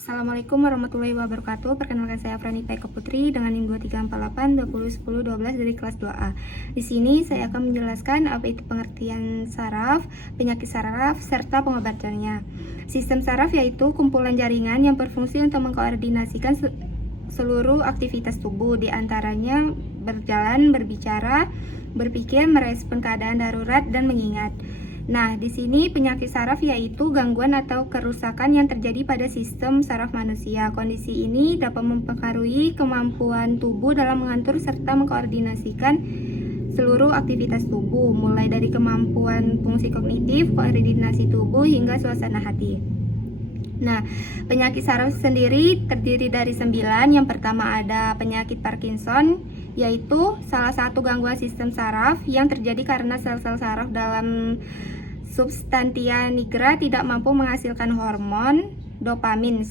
Assalamualaikum warahmatullahi wabarakatuh. Perkenalkan saya Franita Eka Putri dengan NIM 2348 20 10 12 dari kelas 2A. Di sini saya akan menjelaskan apa itu pengertian saraf, penyakit saraf, serta pengobatannya. Sistem saraf yaitu kumpulan jaringan yang berfungsi untuk mengkoordinasikan seluruh aktivitas tubuh, diantaranya berjalan, berbicara, berpikir, merespon keadaan darurat, dan mengingat. Nah, di sini penyakit saraf yaitu gangguan atau kerusakan yang terjadi pada sistem saraf manusia. Kondisi ini dapat mempengaruhi kemampuan tubuh dalam mengatur serta mengkoordinasikan seluruh aktivitas tubuh, mulai dari kemampuan fungsi kognitif, koordinasi tubuh, hingga suasana hati. Nah, penyakit saraf sendiri terdiri dari 9. Yang pertama ada penyakit Parkinson, yaitu salah satu gangguan sistem saraf yang terjadi karena sel-sel saraf dalam substantia nigra tidak mampu menghasilkan hormon dopamin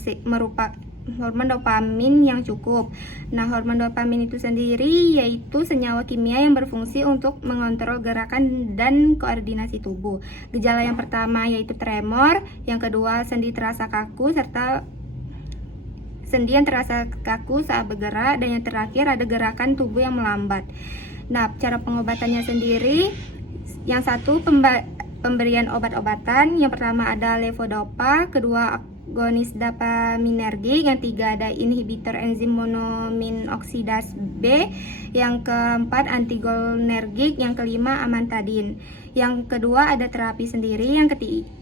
yang cukup. Nah, hormon dopamin itu sendiri yaitu senyawa kimia yang berfungsi untuk mengontrol gerakan dan koordinasi tubuh. Gejala yang pertama yaitu tremor, yang kedua sendi terasa kaku serta sendi yang terasa kaku saat bergerak, dan yang terakhir ada gerakan tubuh yang melambat. Nah, cara pengobatannya sendiri, yang satu pemberian obat-obatan. Yang pertama ada levodopa, kedua agonis dopaminergic, yang tiga ada inhibitor enzim monoamin oksidase B, yang keempat anticholinergic, yang kelima amantadin. Yang kedua ada terapi sendiri, yang ketiga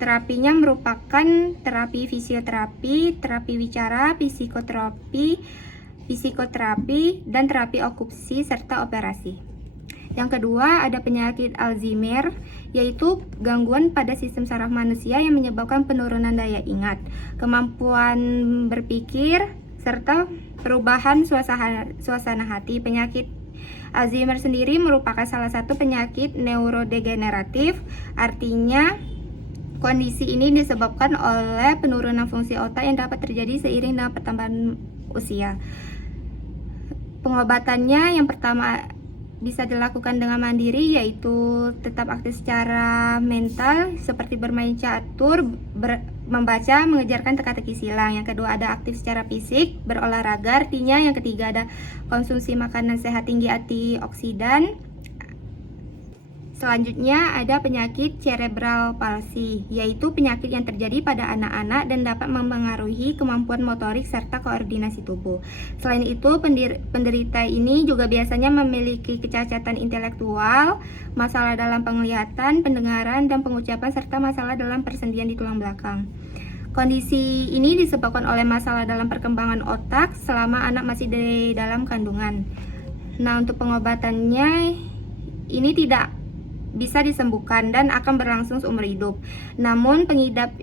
terapinya merupakan terapi fisioterapi, terapi wicara, psikoterapi, dan terapi okupusi serta operasi. Yang kedua ada penyakit Alzheimer, yaitu gangguan pada sistem saraf manusia yang menyebabkan penurunan daya ingat, kemampuan berpikir, serta perubahan suasana hati. Penyakit Alzheimer sendiri merupakan salah satu penyakit neurodegeneratif, artinya kondisi ini disebabkan oleh penurunan fungsi otak yang dapat terjadi seiring dengan pertambahan usia. Pengobatannya yang pertama bisa dilakukan dengan mandiri, yaitu tetap aktif secara mental seperti bermain catur, membaca, mengejarkan teka-teki silang. Yang kedua ada aktif secara fisik, berolahraga artinya. Yang ketiga ada konsumsi makanan sehat tinggi antioksidan. Selanjutnya ada penyakit cerebral palsy, yaitu penyakit yang terjadi pada anak-anak dan dapat mempengaruhi kemampuan motorik serta koordinasi tubuh. Selain itu, penderita ini juga biasanya memiliki kecacatan intelektual, masalah dalam penglihatan, pendengaran, dan pengucapan, serta masalah dalam persendian di tulang belakang. Kondisi ini disebabkan oleh masalah dalam perkembangan otak selama anak masih di dalam kandungan. Nah, untuk pengobatannya ini tidak bisa disembuhkan dan akan berlangsung seumur hidup. Namun pengidap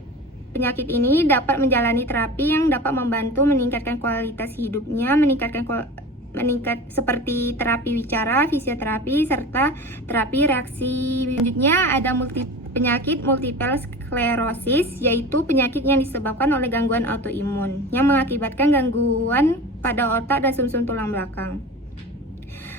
penyakit ini dapat menjalani terapi yang dapat membantu meningkatkan kualitas hidupnya, meningkat seperti terapi wicara, fisioterapi, serta terapi reaksi. Selanjutnya ada penyakit multiple sklerosis, yaitu penyakit yang disebabkan oleh gangguan autoimun yang mengakibatkan gangguan pada otak dan sumsum tulang belakang.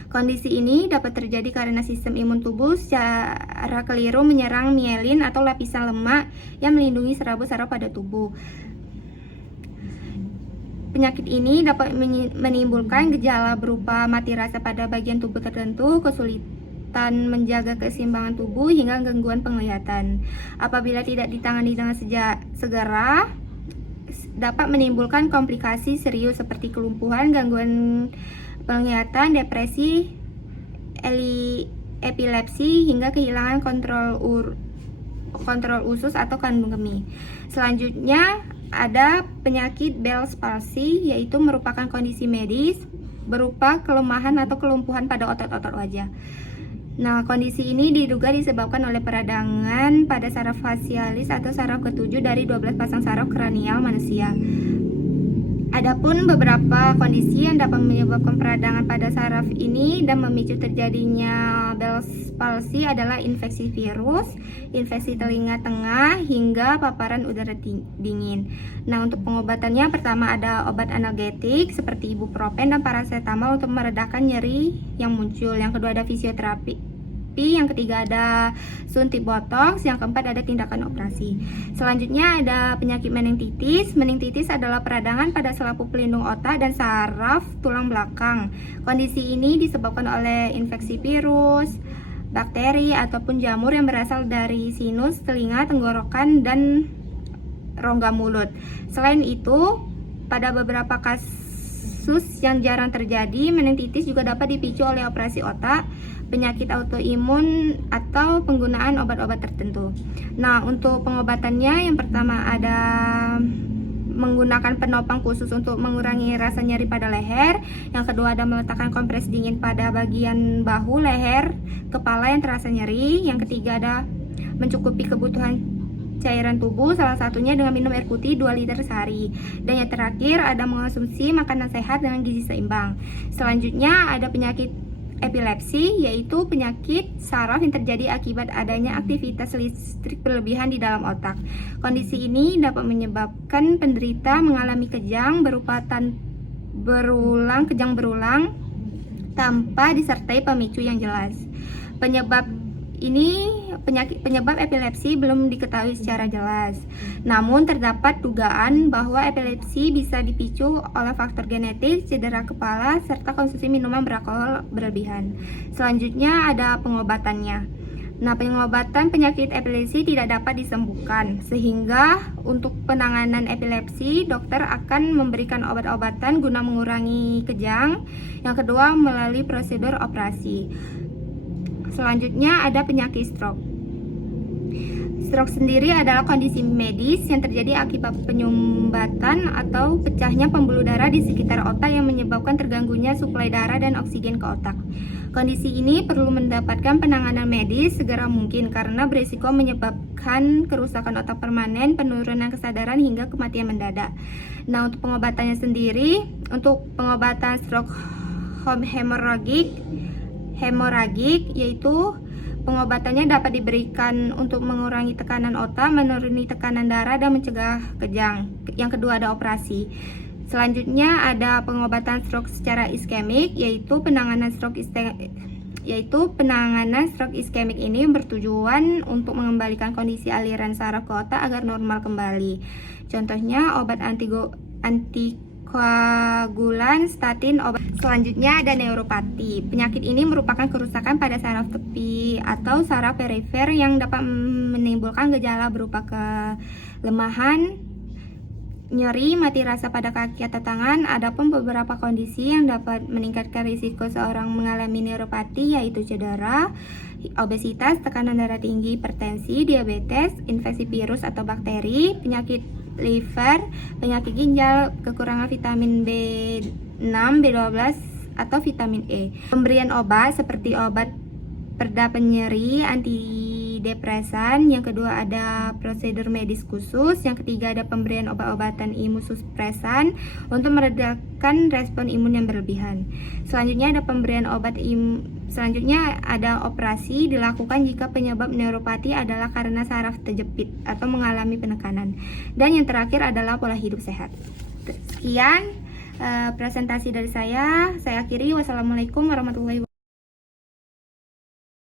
Kondisi ini dapat terjadi karena sistem imun tubuh secara keliru menyerang mielin atau lapisan lemak yang melindungi saraf pada tubuh. Penyakit ini dapat menimbulkan gejala berupa mati rasa pada bagian tubuh tertentu, kesulitan menjaga keseimbangan tubuh, hingga gangguan penglihatan. Apabila tidak ditangani dengan segera, dapat menimbulkan komplikasi serius seperti kelumpuhan, gangguan penglihatan, depresi, epilepsi, hingga kehilangan kontrol usus atau kandung kemih. Selanjutnya ada penyakit Bell's palsy, yaitu merupakan kondisi medis berupa kelemahan atau kelumpuhan pada otot-otot wajah. Nah, kondisi ini diduga disebabkan oleh peradangan pada saraf facialis atau saraf ketujuh dari 12 pasang saraf kranial manusia. Adapun beberapa kondisi yang dapat menyebabkan peradangan pada saraf ini dan memicu terjadinya Bell's palsy adalah infeksi virus, infeksi telinga tengah, hingga paparan udara dingin. Nah, untuk pengobatannya pertama ada obat analgetik seperti ibuprofen dan paracetamol untuk meredakan nyeri yang muncul. Yang kedua ada fisioterapi kolonoskopi, yang ketiga ada suntik botox, yang keempat ada tindakan operasi. Selanjutnya ada penyakit meningitis. Meningitis adalah peradangan pada selaput pelindung otak dan saraf tulang belakang. Kondisi ini disebabkan oleh infeksi virus, bakteri, ataupun jamur yang berasal dari sinus, telinga, tenggorokan, dan rongga mulut. Selain itu, pada beberapa kasus yang jarang terjadi, meningitis juga dapat dipicu oleh operasi otak, penyakit autoimun, atau penggunaan obat-obat tertentu. Nah, untuk pengobatannya yang pertama ada menggunakan penopang khusus untuk mengurangi rasa nyeri pada leher. Yang kedua ada meletakkan kompres dingin pada bagian bahu, leher, kepala yang terasa nyeri. Yang ketiga ada mencukupi kebutuhan cairan tubuh, salah satunya dengan minum air putih 2 liter sehari. Dan yang terakhir ada mengonsumsi makanan sehat dengan gizi seimbang. Selanjutnya ada penyakit epilepsi, yaitu penyakit saraf yang terjadi akibat adanya aktivitas listrik berlebihan di dalam otak. Kondisi ini dapat menyebabkan penderita mengalami kejang berulang tanpa disertai pemicu yang jelas. Penyebab epilepsi belum diketahui secara jelas. Namun terdapat dugaan bahwa epilepsi bisa dipicu oleh faktor genetik, cedera kepala, serta konsumsi minuman beralkohol berlebihan. Selanjutnya ada pengobatannya. Nah, pengobatan penyakit epilepsi tidak dapat disembuhkan, sehingga untuk penanganan epilepsi, dokter akan memberikan obat-obatan guna mengurangi kejang. Yang kedua, melalui prosedur operasi. Selanjutnya ada penyakit stroke. Stroke sendiri adalah kondisi medis yang terjadi akibat penyumbatan atau pecahnya pembuluh darah di sekitar otak yang menyebabkan terganggunya suplai darah dan oksigen ke otak. Kondisi ini perlu mendapatkan penanganan medis segera mungkin karena berisiko menyebabkan kerusakan otak permanen, penurunan kesadaran, hingga kematian mendadak. Nah, untuk pengobatannya sendiri, untuk pengobatan stroke hemoragik, yaitu pengobatannya dapat diberikan untuk mengurangi tekanan otak, menuruni tekanan darah, dan mencegah kejang. Yang kedua ada operasi. Selanjutnya ada pengobatan stroke secara iskemik, yaitu penanganan stroke iskemik ini bertujuan untuk mengembalikan kondisi aliran saraf ke otak agar normal kembali. Contohnya obat antikoagulan, statin, obat. Selanjutnya ada neuropati. Penyakit ini merupakan kerusakan pada saraf tepi atau saraf perifer yang dapat menimbulkan gejala berupa kelemahan, nyeri, mati rasa pada kaki atau tangan. Adapun beberapa kondisi yang dapat meningkatkan risiko seorang mengalami neuropati yaitu cedera, obesitas, tekanan darah tinggi, hipertensi, diabetes, infeksi virus atau bakteri, penyakit liver, penyakit ginjal, kekurangan vitamin B6, B12, atau vitamin E. Pemberian obat seperti obat pereda penyeri, antidepresan. Yang kedua ada prosedur medis khusus. Yang ketiga ada pemberian obat-obatan imunosupresan untuk meredakan respon imun yang berlebihan. Selanjutnya ada operasi dilakukan jika penyebab neuropati adalah karena saraf terjepit atau mengalami penekanan. Dan yang terakhir adalah pola hidup sehat. Sekian presentasi dari saya akhiri. Wassalamualaikum warahmatullahi wabarakatuh.